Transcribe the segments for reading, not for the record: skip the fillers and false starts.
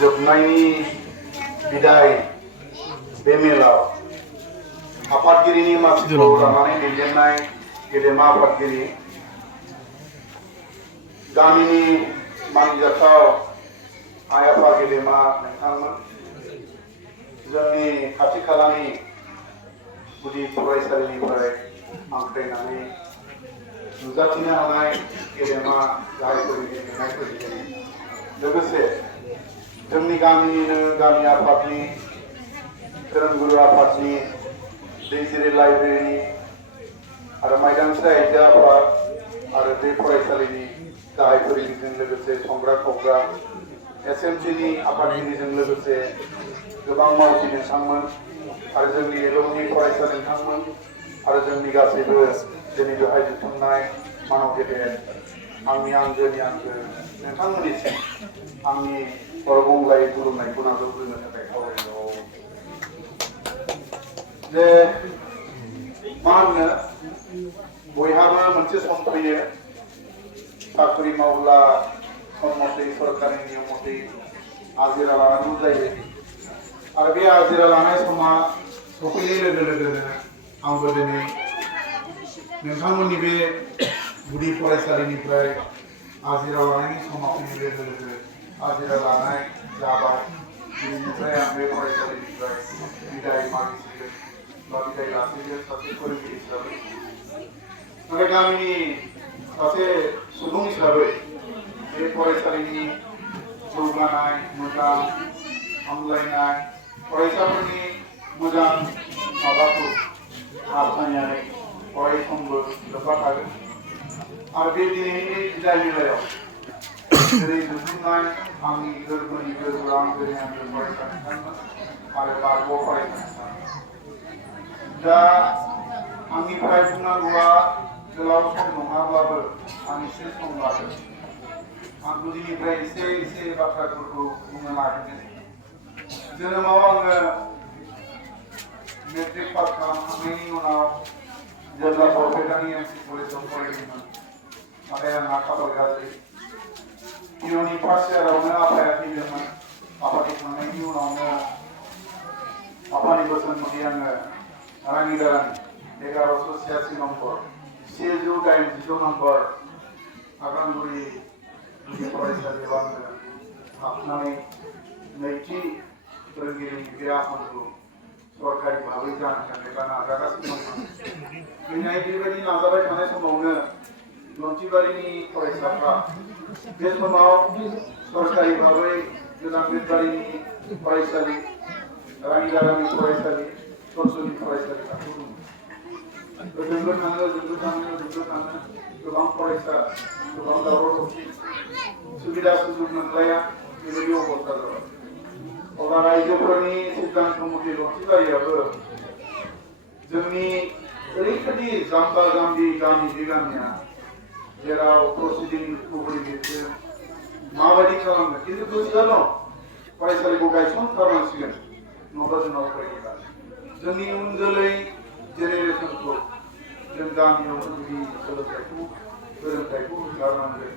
जोबनायनि बिदाय बे मेलाव आफादगिरिनि मासिखौ लानानै दैदेननाय गेदेमा आफादगिरि गामिनि मानिजाथाव आइ आफा गेदेमा नोंथांमोन जोंनि खाथि खालानि गुदि फरायसालिनिफ्राय हांख्रायनानै नुजाथिनो हानाय गेदेमा गाहायफोरनि लिरनायफोरनि लोगोसे जोंनि गामिनिनो गामि आफादनि फोरोंगुरु आफादनि दैजिरि लाइब्रेरिनि आरो माइदांसा आइजो आफाद आरो बे फरायसालिनि गाहाय फोरोंगिरिजों लोगोसे संग्रा खावग्रा एसएमसिनि आफादगिरिजों लोगोसे गोबां मावथि नोंथांमोन आरो जोंनि एल'मनि फरायसा नोंथांमोन आरो जोंनि गासैबो दिनै बेवहाय जुथुमनाय मानव गेदेर आंनि आंगोनि आंगो नोंथांमोननिसिम आंनि बरगंग्लायै खुलुमनायखौ नाजावग्रोनो थाखाय खावलायनायाव जे मा होनो बयहाबो मोनसे सम फैयो साख्रि मावब्ला सम मथे सरकारनि नियम मथे हाजिरा लानांगौ जायो आरो बे हाजिरा लानाय समा सफैनाय लोगो लोगोनो आंबो दिनै नोंथांमोननि बे गुदि फरायसालिनिफ्राय हाजिरा लानायनि समा फैनाय लोगो लोगो हाजिरा लानाय जाबाय दिनैनिफ्राय आं बे फरायसालिनिफ्राय बिदाय मागिसिगोन बा बिदाय लासिगोन सासे फोरोंगिरि हिसाबै नाथाय गामिनि सासे सुबुं हिसाबै बे फरायसालिनि जौगानाय मोजां हामलायनाय फरायसाफोरनि मोजां माबाखौ हास्थायनानै अरायसमबो लोब्बा थागोन आरो बे दिनैनि बिदाय मेलायाव जेरै जुथुमनाय आंनि गोरबोनि गोरबो आंगोनि आंगो फरायसा नोंथांमोन आरो बारग' फरायसा नोंथांमोन दा आंनिफ्राय बुंनांगौआ गोलाव सम नङाब्लाबो आं एसे सम लागोन आं गुदिनिफ्राय एसे बाथ्राफोरखौ बुंनो नागिरदों जोनोमाव आङो मेट्रिक पास खालामखांनायनि उनाव जेब्ला बरपेटानि एमसि कलेजाव फरायदोंमोन नाथाय आंहा खाफाल गाज्रि पिअनि फार्स्ट इयारावनो आफाया थैदोंमोन आफा थैखांनायनि उनावनो आफानि बोसोन मथे आङो रानिगारानि 1186 नम्बर 786 नम्बर आगानगुरि गुदि फरायसालियाव आङो हाबनानै नैथि फोरोंगिरिनि बे आसनखौ सरकारि भाबै जानो थाखाय बा नाजागासिनो दंमोन दिनै बेबायदि नाजाबाय थानाय समावनो लन्थिबारिनि फरायसाफ्रा बे समाव सरकारि भाबै गोदान बेदबारिनि फरायसालि रानिगारानि फरायसालि सरसुनि फरायसालि गायसनदोंमोन ओजोंबो थाङो गोबां फरायसा गोबां दावराव दावसि सुबिदा सुजुग मोनलाया बेबायदि अबस्था जाबाय अब्ला रायजोफोरनि सिद्धान्त मथे लन्थिबारियाबो जोंनि ओरैबायदि जाम्बा जाम्बि गामि बे गामिया जेराव प्रसिडिं गुबुन लिरगोन माबायदि खालामगोन खिन्थु गोसोआ दं फरायसालिखौ गायसनथारनांसिगोन नङाब्ला जोंनाव फरायगोन जोंनि उन जोलै जेनेरेसनखौ जों गामियाव गुदि सोलोंथाइखौ फोरोंथाइखौ होथारनांगोन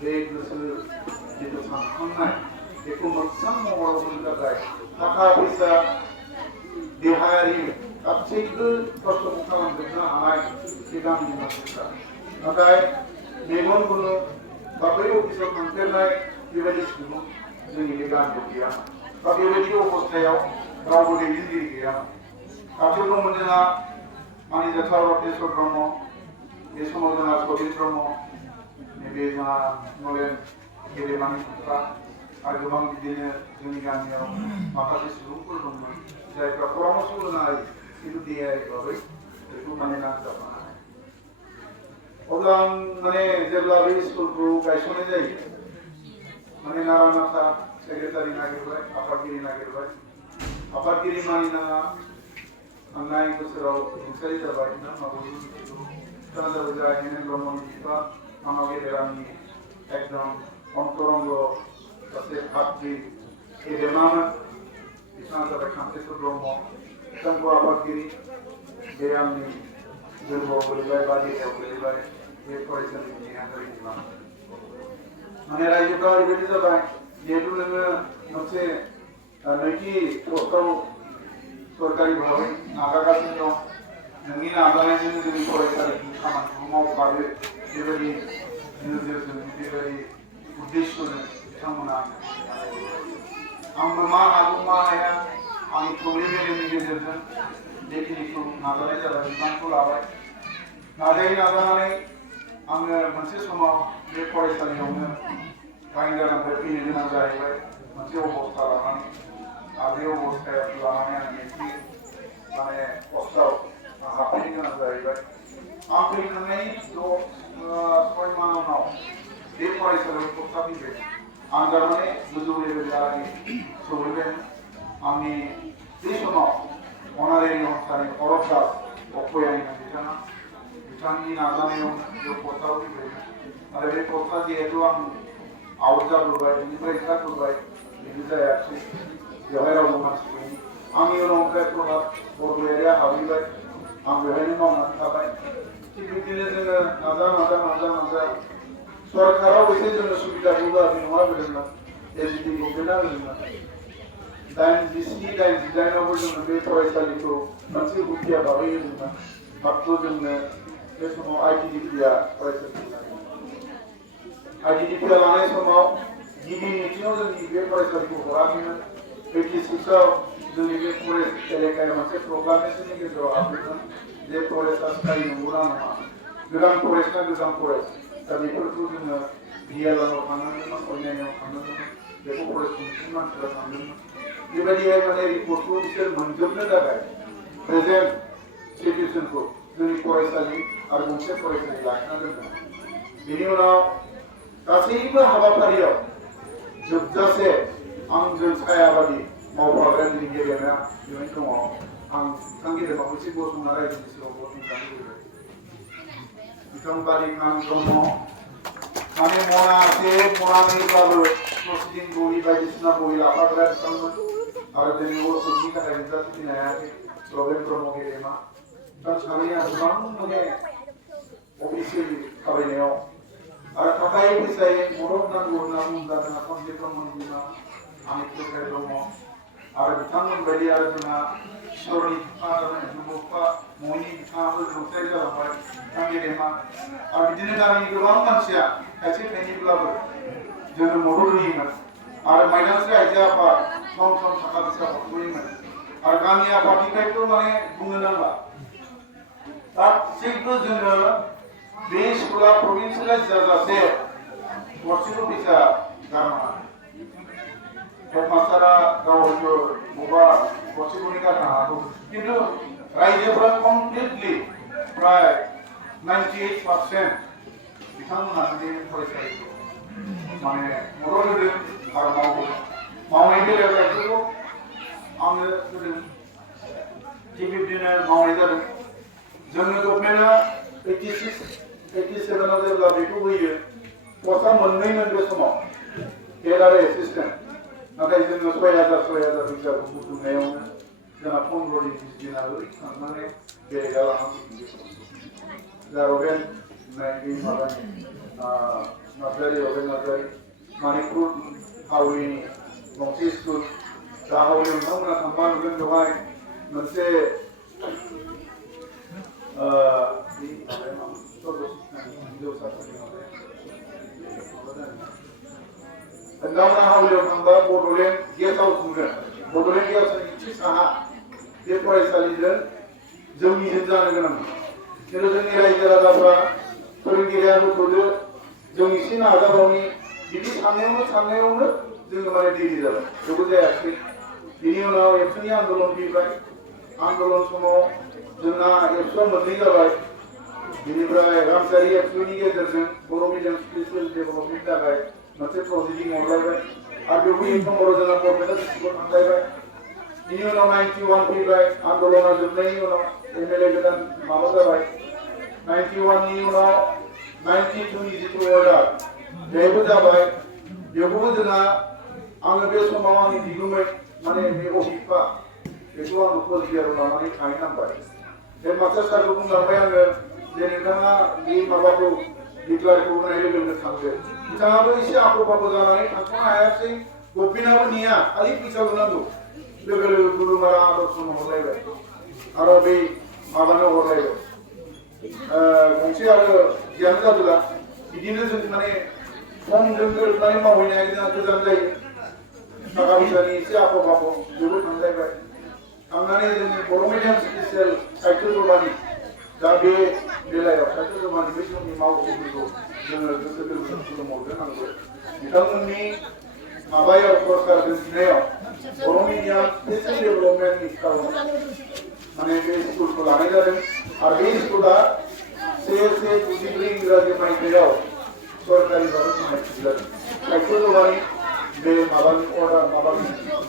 बे गोसो जिथु सानखांनाय बेखौ मोगथां महराव होनो थाखाय थाखा फैसा देहायारि गासैबो खस्थ'खौ खालामजोबनो हानाय बे गामिनि मानसिफ्रा नाथाय मेगन गुनु बा बै अफिसाव थांफेरनाय बेबायदि सुबुं जोंनि बे गामियाव गैयामोन बा बेबायदि अबस्थायाव रावबो दैदेनगिरि गैयामोन खाथियाव दंमोन जोंहा मानिजाथाव रत्नेश्वर ब्रह्म बे समाव जोंहा सबिन ब्रह्म नैबे जोंहा नलेन गेदेमानि बिफा आरो गोबां बिदिनो जोंनि गामियाव माखासे सुबुंफोर दंमोन जायफ्रा परामर्श होनो हायो खिन्थु देहायारि भाबै बेखौ माने नांजाबनो हाया अब्ला आं माने जेब्ला बे स्कुलखौ गायसननाय जायो माने नारा नाथा सेक्रेटारि नागिरबाय आफादगिरि नागिरबाय आफादगिरि मानिनाङा थांनाय बोसोराव रुंसारि जाबाय खोनाजाबाय जा हेमेन ब्रह्मनि बिफा मानव गेदेरानि एकदम अंतरंग सासे भातृ गेदेमामोन बिथाङा जाबाय कान्तेश्वर ब्रह्म बिथांखौ आफादगिरि बे आंनि गोरबोआव गोलैबाय बा देहायाव गोलैबाय बे फरायसालिनि नेहाथारि बिमा माने रायजोफ्रा ओरैबायदि जाबाय जिहेतु नोङो मोनसे नैथि पस्टआव सरकारि भाबै नाजागासिनो दं नोंनि नाजानायजों जोंनि फरायसालिनि खामानिखौ मावफादो बेबायदि नोजोरजों बेबायदि उद्देश्यजों बिथांमोना आंबो मा हागौ मा हाया आंनि थौले मेलेमनि गेजेरजों बेखिनिखौ नाजानाय जाबाय बिबानखौ लाबाय नाजानानै आङो मोनसे समाव बे फरायसालियावनो बांगालनिफ्राय फैनो गोनां जाहैबाय मोनसे अबस्था लानानै आरो बे अबस्थाया लानानै आं नैथि माने पस्टआव हाबफैनो गोनां जाहैबाय आं फैखांनायनि 6 माह उनाव बे फरायसालियाव पस्टआ फैबाय आं थारमाने गोजौ लेभेलहालागै सहैबाय आंनि बे समाव अनारेरि संस्थानि अरब दास अखयानिमोन बिथाङा बिथांनि नाजानायावनो बे पस्टआव फैबायमोन आरो बे पस्टआ जिहेतु आं आउट जाबोबाय बेनिफ्राय ओंखारबोबाय बेनो जायाखै बेवहाय रावबो मानसि गैयि आंनि उनाव ओमफ्राय प्रभात बरगयारिया हाबहैबाय आं बेवहायनो मावनानै थाबाय थिग बिदिनो जोङो नाजा सरकाराव एसे जोंनो सुबिदाखौ होआखै नङा होदोंमोन एसडि गभर्नमेन्टआ होदोंमोन 87-88आवबो जोङो बे फरायसालिखौ मोनसे हुकिया भाबै होदोंमोन मात्र जोंनो बे समाव आइटिडिपिआ फरायसालि आइटिडिपिआ लानाय समाव गिबि मिटिङाव जोंनि बे फरायसालिखौ हराखैमोन 86आव जोंनि बे फरेस्ट एलेकाया मोनसे प्रक्लामेशननि गेजेराव हाबदोंमोन जे फरेस्टआ स्थायि नंगौना नङा गोदान फरेस्टआ गोजाम फरेस्ट दा बेफोरखौ जोङो डिएलआरआव थांनांदोंमोन अन्यान्यआव थांनांदोंमोन बेखौ फरेस्ट कमिसन मानसिफ्रा थांदोंमोन बेबायदिहाय माने रिपर्टखौ बिसोर मोनजोबनो थाखाय प्रेजेन्ट सिटुएसनखौ जोंनि फरायसालि आरो गंसे फरायसालि लाखिना दोनदों बेनि उनाव गासैबो हाबाफारियाव जोबजासे आंजों सायाबादि मावफाग्रा जोंनि गेदेमा बेवहाय दङ आं बिथां गेदेमाखौ एसे गसंना रायजोनि सिगाङाव गसंनानै होबाय बिथां बारि खान ब्रह्म माने मनानैब्लाबो प्रसिडिं बहि बायदिसिना बहि लाफाग्रा बिथांमोन आरो जोंनि असमनि थाखाय नुजाथि फैनो हायाखै प्रबेन ब्रह्म गेदेमा बिथां सानैया गोबां माने अफिसियेलि थाबायनायाव आरो थाखाय फैसायै मदद नांगौ होनना बुङोब्ला जोंहा खनसे ब्रह्मनि बिमा आंनि प्रफेसर ब्रह्म आरो बिथांमोन बायदि आरो जोंहा इसोरनि बिफा जुबकफा मयनि बिथाङाबो रुंसारि जालांबाय बिथां गेदेमा आरो बिदिनो गामिनि गोबां मानसिया खायसे खायनैब्लाबो जोंनो मदद होयोमोन आरो माइदांस्रि आइजो आफाद सम सम थाखा फैसा हरबोयोमोन आरो गामि आफादनिफ्रायथ' माने बुंनो नांला गासैबो जोङो बे स्कुला प्रभिन्सियेलाइज जाजासे गरसेबो फैसा गारनाङा हेडमास्टारा गाव हयथ' बबेबा गरसे गरनै गारनो हागौ खिन्थु रायजोफ्रा कमप्लिटलि प्राय 98% बिथांमोनहा बे फरायसालिखौ माने मदद होदों आरो मावबोदों मावनाय बेलायाव गासैबो आंनो होदों थिग बिब्दिनो मावनाय जादों जोंनो गभर्नमेन्टआ 87आव जेब्ला बेखौ होयो पस्टआ मोननैमोन बे समाव हेड आरो एसिस्टेन्ट नाथाय जोङो 6000 फैसाखौ बुथुमनायावनो जोंहा 15 दिन 20 दिना ओरैनो थांनानै बेलेगा लानानै दा रबेन नायनि माबानि नार्जारि रबेन नार्जारि मानिपुर हावलिनि गंसे स्कुल दा हावलियाव नोंथांमोना थांबा नुगोन बेवहाय मोनसे नोंथांमोना हावलियाव थांबा बड'लेण्ड गेस्ट हाउस नुगोन बड'लेण्ड गेस्ट हाउसनि इसे साहा बे फरायसालिजों जोंनिजों जानो गोनां खिन्थु जोंनि रायजो राजाफ्रा फोरोंगिरिया होथ'दो जों एसे नाजाबावनि बिदि साननायावनो जोङो माने देरि जाबाय थेवबो जायाखै बिनि उनाव एबसुनि आन्दलन फैबाय आन्दलन समाव जोंना एबसुआ मोननै जाबाय बिनिफ्राय रामसारि एबसुनि गेजेरजों बर' मिडियाम स्पेसियेल डेभेलपमेन्टनि थाखाय मोनसे प्रसिडिं हरलायबाय आरो बेवबो एक नम्बराव जोंना गभर्नमेन्टआ डिस्ट्रिक्टआव थांलायबाय बिनि उनाव 91 फैबाय आन्दलना जोबनायनि उनाव एमएलए गोदान माबा जाबाय 91नि उनाव 92नि जिथु अर्डार बेबो जाबाय बेखौबो जोंहा आङो बे समाव आंनि बिगुमै माने बे अफिसआ बेखौ आङो कोचबिहाराव लानानै थाहैनांबाय हेडमास्टार सारखौ बुंलांबाय आङो जे नोंथाङा बे माबाखौ डिक्लेयारखौ होनाय लोगो लोगो थांदो बिथाङाबो एसे आख' फाख' जानानै थांथ'नो हायासै गभमेन्टआबो नेया खालि फैसा होनांगौ लोगो लोगो गुरुमारा आदर्शनो हरलायबाय आरो बै माबानो हरलायबाय गंसे आरो गियान जादोला बिदिनो जों माने समजों गोरोबनानै मावहैनाया जोंहा गोजान जायो थाखा फैसानि एसे आख' फाख' बेबो थांलायबाय थांनानै जोंनि बर' मिडियाम स्पेसियेल साहित्य सभानि दा बे बेलायाव साहित्य सभानि बै समनि मावथिफोरखौ जोङो गोसो गोरबोजों खुलुमहरग्रोनांगौ बिथांमोननि माबायाव पुरस्कार दिन्थिनायाव बर' मिडियाम स्पेसियेल डेभेलपमेन्टनि खारन माने बे स्कुलखौ लानाय जादों आरो बे स्कुला 1994 इंराजि मायथाइयाव सरकारि भाबै गनायथि जादों साहित्य सभानि बे माबानि अर्डार माबानि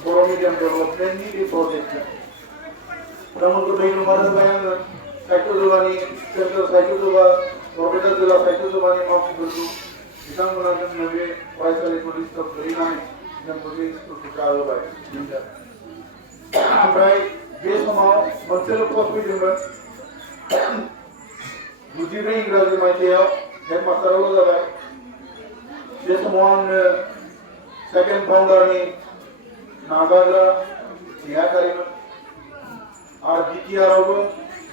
बर' मिडियाम डेभेलपमेन्टनि बे प्रजेक्टजों प्रमोदखौ दैनोबार होबाय आङो साहित्य सभानि सेन्ट्रेल साहित्य सभा बरपेटा जिल्ला साहित्य सभानि मावथिफोरखौ बिथांमोना जोंनो बे फरायसालिखौ लिस्टआव गोलैनानै जोंखौ बे स्कुलखौ जाहोबाय ओमफ्राय बे समाव मोनसेल' पस्ट फैदोंमोन 94 इंराजि मायथाइयाव हेडमास्टारावल' जाबाय बे समाव आङो सेकेन्ड फाउन्डारनि नाजाग्रा नेहाथारिमोन आरो बिटिआरआवबो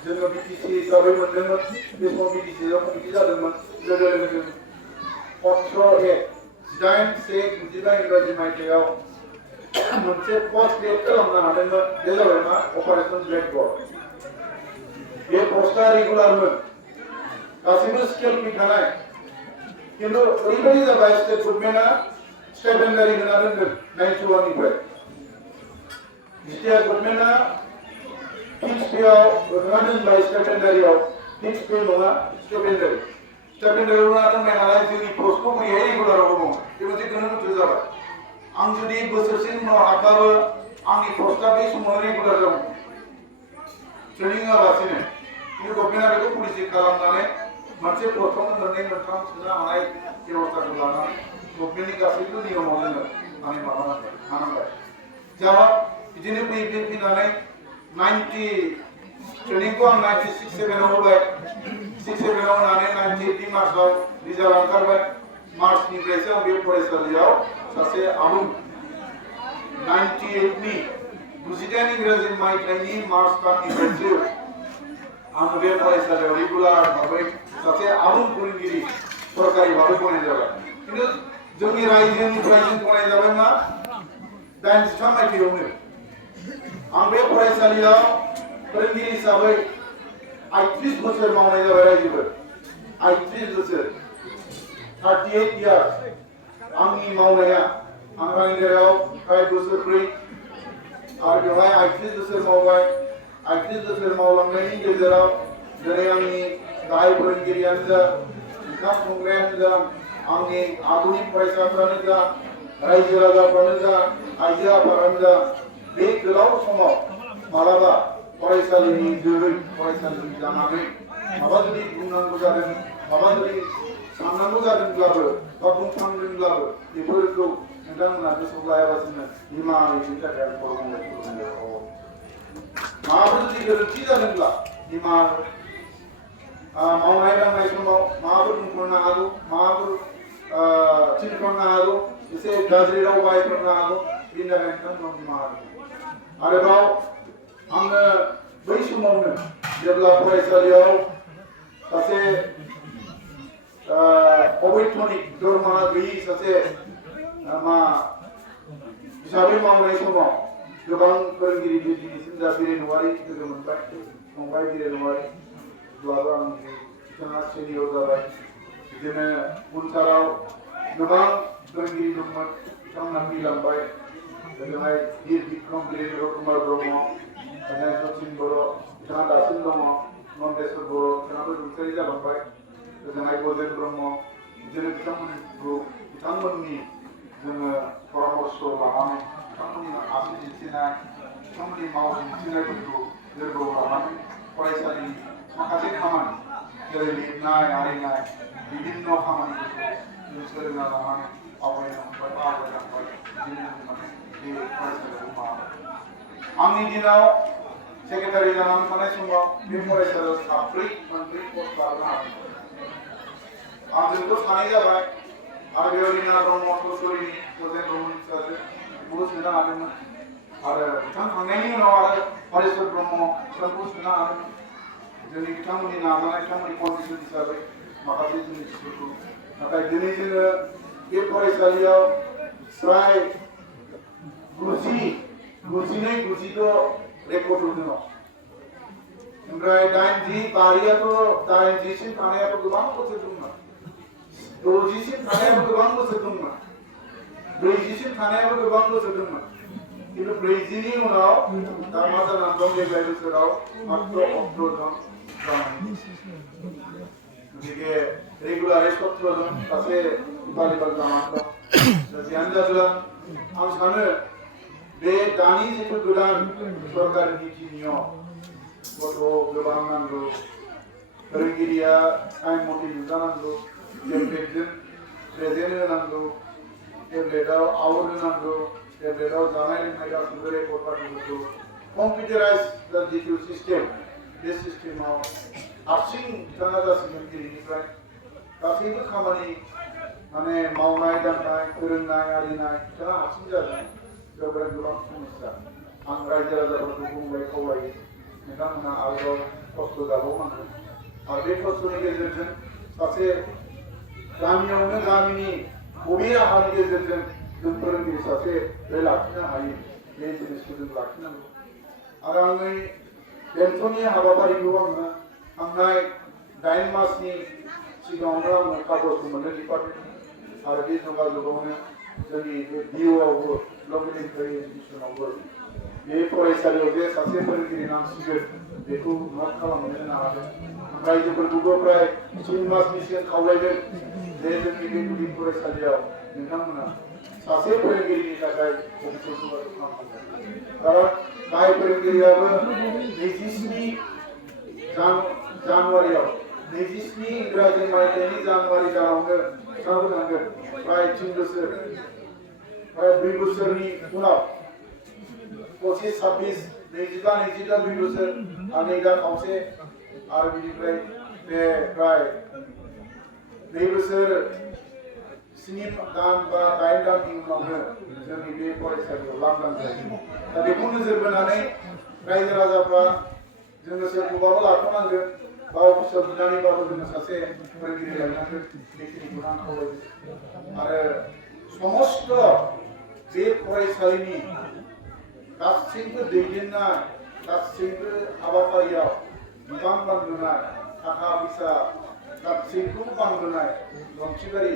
जोङो बिटिसि हिसाबै मोनदोंमोन बे समाव बिटिसिआव कमिटि जादोंमोन लोगो लोगो जों 18/1/95 इंराजि मायथाइयाव मोनसे पस्ट क्रिएट खालामनो हादोंमोन बे जाबाय मा अपारेशन ब्लेकबर्ड बे पस्टआ रेगुलारमोन गासैबो स्केल फैखानाय किन्तु ओरैबायदि जाबाय स्टेट गभर्नमेन्टआ स्टाइपेन्डारि होना दोनदों 91 निफ्राय स्टेट गभर्नमेन्टआ फिक्स पेआव होना दोनबाय स्टाइपेन्डारियाव फिक्स पे नङा स्टाइपेन्डारि स्टाइपेन्डारियाव होना दोनबाय नालाय जोंनि पस्टखौ फैयो रेगुलाराव दङ बे मोनसे गोनां बाथ्रा जाबाय आं जुदि बोसोरसेनि उनाव हाबबाबो आंनि पस्टआ बे समावनो रेगुलार जागोन ट्रेनिं होआलासिनो किन्तु गभर्नमेन्टआ बेखौ पलिसि खालामनानै मोनसे पस्टआवनो मोननै मोनथाम सोनो हानाय बेबस्थाखौ लानानै गभर्नमेन्टनि गासैबो नियमाव जोङो माने मानांबाय जाहा बिदिनो फैनानै 90 ट्रेनिंखौ आं 96-7 आव होबाय 67 आव होनानै 98 मार्चआव रिजाल्ट ओंखारबाय मार्चनिफ्रायसो आं बे फरायसालियाव सासे आबुं 98 नि 98 इंराजि मायथाइनि मार्च दाननिफ्रायसो आं बे फरायसालियाव रेगुलार भाबै सासे आबुं फोरोंगिरि सरकारि भाबै गनाय जाबाय किन्तु जोंनि रायजोनिफ्राय जों गनाय जाबाय मा 93 मायथाइयावनो आं बे फरायसालियाव फोरोंगिरि हिसाबै 38 बोसोर मावनाय जाबाय रायजोफोर 38 बोसोर 38 इयार्स आंनि मावनाया आं रायजोआव फ्राय बोसोरब्रै आरो बेवहाय 38 बोसोर मावबाय 38 बोसोर मावलांनायनि गेजेराव दिनै आंनि गाहाय फोरोंगिरियानो जा ओंखाम संग्रायानो जा आंनि आगुनि फरायसाफ्रानो जा रायजो राजाफ्रानो जा आइजो आफादानो जा बे गोलाव समाव मालाबा फरायसालिनि जोबै फरायसालि जानानै माबा जुदि बुंनांगौ जादों माबा जुदि साननांगौ जादोंब्लाबो बा बुंफ्लांदोंब्लाबो बेफोरखौ नोंथांमोना गोसोआव लायाबासिनो निमाहानि थाखाय आं खुलुमो माबाफोर जुदि गोरोन्थि जादोंब्ला निमाहा मावनाय दांनाय समाव माबाफोर बुंफ्लांनो हागौ माबाफोर थिनफ्लांनो हागौ एसे गाज्रि राव बाहायफ्लांनो हागौ बिनि थाखाय नोंथांमोनाव निमाहा आरोबाव आङो बै समावनो जेब्ला फरायसालियाव सासे अबैतनिक दरमाहा गैयि सासे हिसाबै मावनाय समाव गोबां फोरोंगिरि दिनैसिम दा बिरेनवारि लोगो मोनबाय फंबाय बिरेनवारि ब्लाबो आं बिथाङा सिनियर जाबाय बिदिनो उनथाराव गोबां फोरोंगिरि दंमोन बिथांमोना थैलांबाय ओजोंहाय वीर बिक्रम वीरेन्द्र कुमार ब्रह्म सचिन बर' बिथाङा दासिम दङ नन्देश्वर बर' बिथाङाबो रुंसारि जालांबाय ओजोंहाय गजेन ब्रह्म बिदिनो बिथांमोननि जोङो परामर्श लानानै बिथांमोननि आसि दिन्थिनाय बिथांमोननि माव दिन्थिनायफोरखौ लोगोआव लानानै फरायसालिनि माखासे खामानि जेरै लिरनाय आरिनाय बिभिन्न खामानिफोरखौ जों सोलोंना लानानै आवगायलांबाय बिदिनो माने बे फरायसालियाव मावबाय आंनि दिनाव सेक्रेटारि जानानै थानाय समाव बे फरायसालियाव साब्रै मोनब्रै पस्ट लानो हादों आंजोंथ' सानै जाबाय आरो बेयाव रिना ब्रह्म कचुरिनि गजेन ब्रह्मनि फिसाजो बुहुत सोनो हादोंमोन आरो बिथांखांनायनि उनाव आरो हरेश्वर ब्रह्म बिथांखौ सोनो हादोंमोन जोंनि बिथांमोननि नाजानाय बिथांमोननि कन्डिसन हिसाबै माखासे जिनिसफोरखौ नाथाय दिनै जोङो बे फरायसालियाव फ्राय 90-92 रेकर्ड दङ ओमफ्राय 80 बारियाथ' 80सिम थानायाथ' गोबां बोसोर दंमोन 60सिम थानायाबो गोबां बोसोर दंमोन 40सिम थानायाबो गोबां बोसोर दंमोन किन्तु 40नि उनाव दा मा जानानै दं देग्लाय बोसोराव मात्र 18 जन जानानै गतिके रेगुलारै 17 जन सासे भलिबल जानानै दं दा जियानो जादों आं सानो बे दानि जिथु गोदान सरकारि नीति नियम गथ' गोबां नांगौ फोरोंगिरिया टाइम मथे नुजानांगौ टेब्लेटजों प्रेजेन्ट होनांगौ टेब्लेटआव आउट होनांगौ टेब्लेटआव जानाय लोंनाय गासैबो रेकर्ड पार्टिफोरखौ कम्पिउटाराइज जिथु सिस्टेम बे सिस्टेमाव हारसिं बिथाङा जासिगोन गिरिनिफ्राय गासैबो खामानि माने मावनाय दांनाय फोरोंनाय आरिनाय बिथाङा हारसिं जागोन बेवहाय गोबां समस्या आं रायजो राजाफोरखौ बुंबाय खावलायो नोंथांमोना आरोबाव खस्थ' जाबावनांगोन आरो बे खस्थ'नि गेजेरजों सासे गामियावनो गामिनि बबे राहानि गेजेरजों जों फोरोंगिरि सासे बे लाखिनो हायो बे जिनिसखौ जों लाखिनांगौ आरो आंनि पेन्सननि हाबाफारिखौ आङो थांनाय 8 मासनि सिगाङावनो आङो कागजखौ मोननो डिपार्टमेन्ट आरो बे जगाजगावनो जोंनि बे डिअआवबो लकेल एजुकेसनावबो बे फरायसालियाव जे सासे फोरोंगिरि नांसिगोन बेखौ नट खालामनो होनो हादों रायजोफोरखौबो प्राय 3 मासनि सिगां खावलायदों जे जोंनि बे गुदि फरायसालियाव नोंथांमोना सासे फोरोंगिरिनि थाखाय अफिसखौ खालामनांगोन खारन गाहाय फोरोंगिरियाबो 27 जानुवारियाव 27 इंराजि मायथाइनि जानुवारि दानावनो बिथांखौ थांगोन प्राय 3 बोसोर प्राय 2 बोसोरनि उनाव 25, 26, 25, 22 2 बोसोर आरो दा खावसे आरो बिनिफ्राय बे प्राय 2 बोसोर 7 दान बा 8 दाननि उनावनो जोंनि बे फरायसालियाव लांदां जायो दा बेखौ नोजोर बोनानै रायजो राजाफ्रा जोङो सोरखौबाबो लाथ'नांगोन बा अफिसाव बिनानैबाबो जोङो सासे फोरोंगिरि लायनांगोन बेखिनिखौ आं खावलायदों आरो समस्त बे फरायसालिनि गासैबो दैदेननाय गासैबो हाबाफारियाव बिबान बानहोनाय थाखा फैसा गासैखौबो बानहोनाय रनथिबारि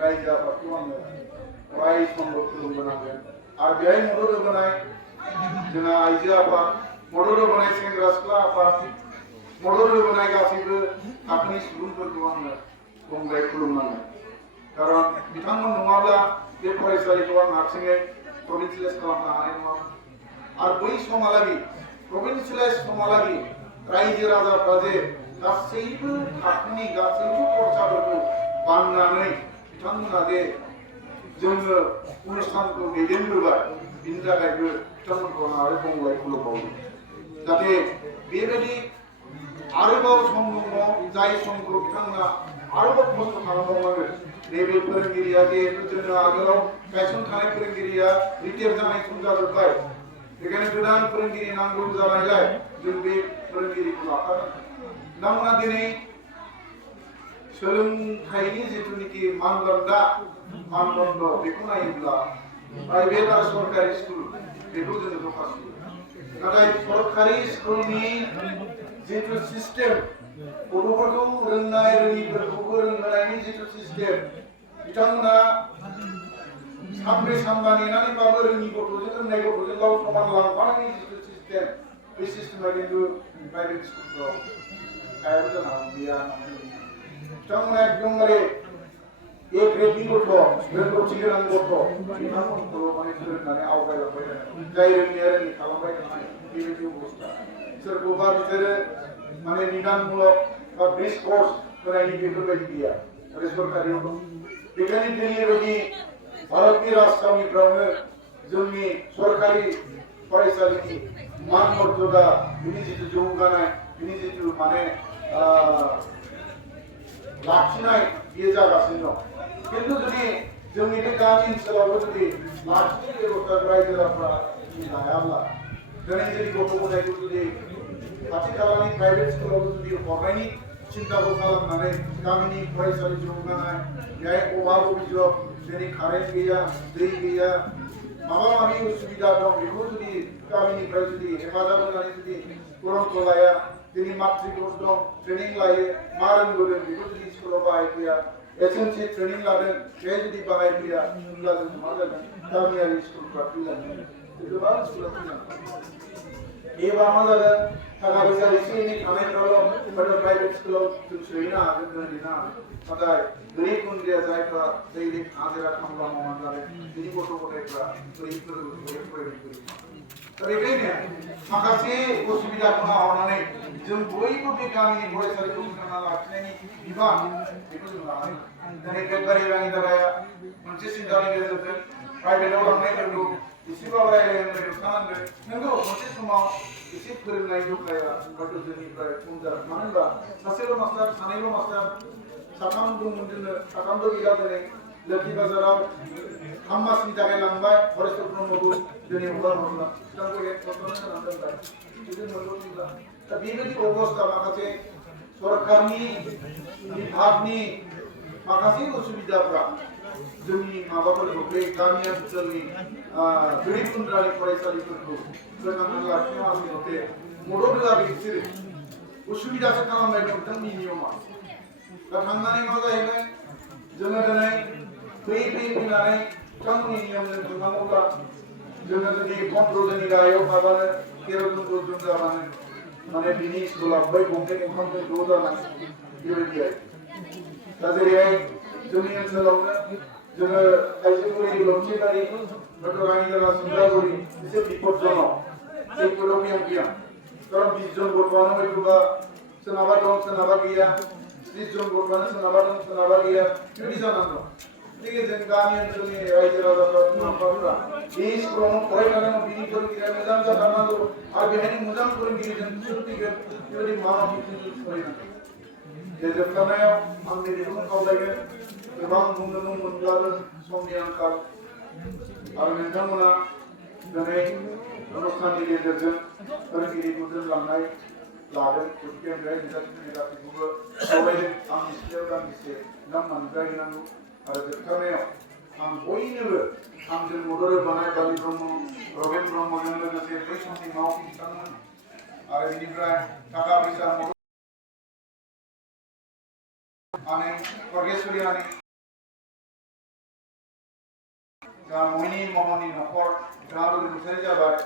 रायजो आफादखौ आङो अराय समबो खुलुमबोनांगोन आरो बेहाय मदद होबोनाय जोंहा आइजो आफाद मदद होबोनाय सेंग्रा सिख्ला आफाद मदद होबोनाय गासैबो थाखोनि सुबुंफोरखौ आङो गंगाय खुलुमनांगोन खारन बिथांमोन नङाब्ला बे फरायसालिखौ आं हारसिङै प्रभिन्सियेलाइज खालामनो हानाय नङामोन आरो बै समहालागै प्रभिन्सियेलाइज समहालागै रायजो राजाफ्रा जे गासैबो थाखोनि गासैबो खरसाफोरखौ बाननानै बिथांमोना जे जोङो अनुष्ठानखौ दैदेनबोबाय बिनि थाखायबो बिथांमोनखौ आं आरो गंगाय खुलुमबावो जाहाथे बेबायदि आरोबाव सम दङ जाय समखौ बिथांमोना आरोबाव खस्थ' खालामबावनांगोन नैबे फोरोंगिरिया जिहेतु जोङो आगोलाव गायसनखानाय फोरोंगिरिया रिटायार जानाय सम जाजोब्बाय बेखायनो गोदान फोरोंगिरि नांगौ जानायलाय जों बे फोरोंगिरिखौ लाखागोन बिथांमोना दिनै सोलोंथाइनि जिथुनिखि मानदण्ड बेखौ नायोब्ला प्राइभेट आरो सरकारि स्कुल बेखौ जोङो जखासुयो नाथाय सरकारि स्कुलनि जिथु सिस्टेम गथ'फोरखौ रोंनाय रोङिफोरखौबो रोंहोनायनि जिथु सिस्टेम बिथांमोना सानब्रै सानबा नेनानैबाबो रोङि गथ'जों रोंनाय गथ'जों समान लांफानायनि जिथु सिस्टेम बे सिस्टेमा खिन्थु प्राइभेट स्कुलफ्राव हायाबो जानो हागौ गैया बिथांमोना एकदमबारे ए ग्रेडनि गथ' रोंगौथि गोनां गथ' बिथांमोनखौ माने फोरोंनानै आवगायलांबाय थानाय जाय रोङिया रोङि खालामबाय थानाय बेबायदि अबस्था सोरखौबा बिसोरो माने निदानमूलक बा ब्रिज कर्स होनायनि बेफोरबायदि गैया आरो सरकारियाव दं बेखायनो दिल्ली बायदि भारतनि राजथावनिफ्रावनो जोंनि सरकारि फरायसालिनि मान मर्यादा बिनि जिथु जौगानाय बिनि जिथु माने लाखिनाय बियो जागासिनो दं किन्तु जुदि जोंनि बे गामि ओनसोलावबो जुदि लाखिनो बेबस्था रायजो राजाफ्रा लायाब्ला दिनै जोंनि गथ' गथायखौ जुदि खाथि खालानि प्राइभेट स्कुलाव जुदि हरनायनि चिन्ताखौ खालामनानै गामिनि फरायसालि जौगानाय बेहाय अभाब अभिजोग दिनै कारेन्ट गैया दै गैया माबा माबि उसुबिदा दं बेखौ जुदि गामिनिफ्राय जुदि हेफाजाब होनानै जुदि गरन्थ लाया दिनै मातृकोष दं ट्रेनिं लायो मा रोंबोदों बेखौ जुदि स्कुलाव बाहायफैया एसएमसी ट्रेनिं लादों बे जुदि बाहायफैया होनब्ला जों मा जागोन गामियारि स्कुलफ्रा थैलांगोन गोबां स्कुला थैलांगोन एबा मा जागोन थाखा फैसा एसे एनै थानायफ्राल' हयथ' प्राइभेट स्कुलाव जों सोहैनो हागोन दोनहैनो हागोन नाथाय गोरिब गुन्द्रिया जायफ्रा दैलिक हाजिरा खामला मावनानै जादों बिनि गथ' गथायफ्रा बोरै फरायगोन दा बेखायनो माखासे उसुबिदाखौ नाहरनानै जों बयबो बे गामिनि फरायसालिखौ फोथांना लाखिनायनि बिबान बेखौ जों लानांगोन दिनै बेटारि रांनि दाराया मोनसे सिन्तानि गेजेरजों प्राइभेटाव लांनायफोरखौ एसेबाबो रायज्लायनो होबथानांगोन नंगौ मोनसे समाव एसे फोरोंनाय जखाया हयथ' जोंनिफ्राय खम जागोन मानो होनबा सासेल' मास्टार सानैल' मास्टार साथाम दंमोन जोंनो साथामबो गैला दिनै लोखि बाजाराव 3 मासनि थाखाय लांबाय हरेश्वर ब्रह्मखौ दिनै हगार हरला बिथांखौ एक बছरनो होनानै दोनबाय बिदि मोनबोला दा बेबायदि अबस्था माखासे सरकारनि बिभागनि माखासे उसुबिदाफ्रा जोंनि माबाफोरखौ बे गामि ओनसोलनि गोरिब गुन्द्रानि फरायसालिफोरखौ फोथांना लाखिनायाव आंनि मथे मदद होआखै बिसोरो उसुबिदासो खालामबाय दं बिथांनि नियमा दा थांनानै मा जाहैबाय जोङो दिनै फैनानै बिथांमोननि नियमजों थांनांगौब्ला जोङो जुदि 15 जोननि गाहायाव माबानो 13 जन 10 जन जाबानो माने बिनि स्कुला बै गंनै गंथामजों ज' जानानै बेबायदि आरो दा जेरैहाय जोंनि ओनसोलावनो जोङो थाइजौगुरि लंथिबारि हयथ' रानिजारा सिंग्रागुरि एसे बिपदजनक जायफोराव गैया खारन 20 जन गथ'आनो हयथ'बा सोरनाबा दं सोरनाबा गैया 30 जन गथ'आनो सोरनाबा दं सोरनाबा गैया बेबायदि जानानै दं गतिके जों गामि ओनसोलनि रायजो राजाफ्रा बिमा बिफाफ्रा बे स्कुलावनो फरायनानै बिनि फोरोंगिरिया मोजां जाथारनांगौ आरो बेहायनो मोजां फोरोंगिरिजों सोलोंथाइगोन बेबायदि माबा मोनसे जों फरायनांगौ जे जोबथारनायाव आं बेखौनो खावलायगोन गोबां बुंनो मोनब्लाबो समनि आंखाल आरो नोंथांमोना दिनै अनुष्ठाननि गेजेरजों फोरोंगिरिखौ दोनलांनाय लादों गतिके बेहाय नुजाथिनाय गासैखौबो खावलायदों आंनि सिथ्लायाव दान्दिसे नों मोनजाहैनांगौ आरो जोबथारनायाव आं बयनोबो आंजों मदद होफानाय बालि ब्रह्म रबेन ब्रह्मजों लोगोसे बै समनि मावथि बिथांमोन आरो बिनिफ्राय थाखा फैसा मदद आने परगेश्वरी आने मोहिनी मोहननि न'खर बिथाङाबो रुंसारि जाबाय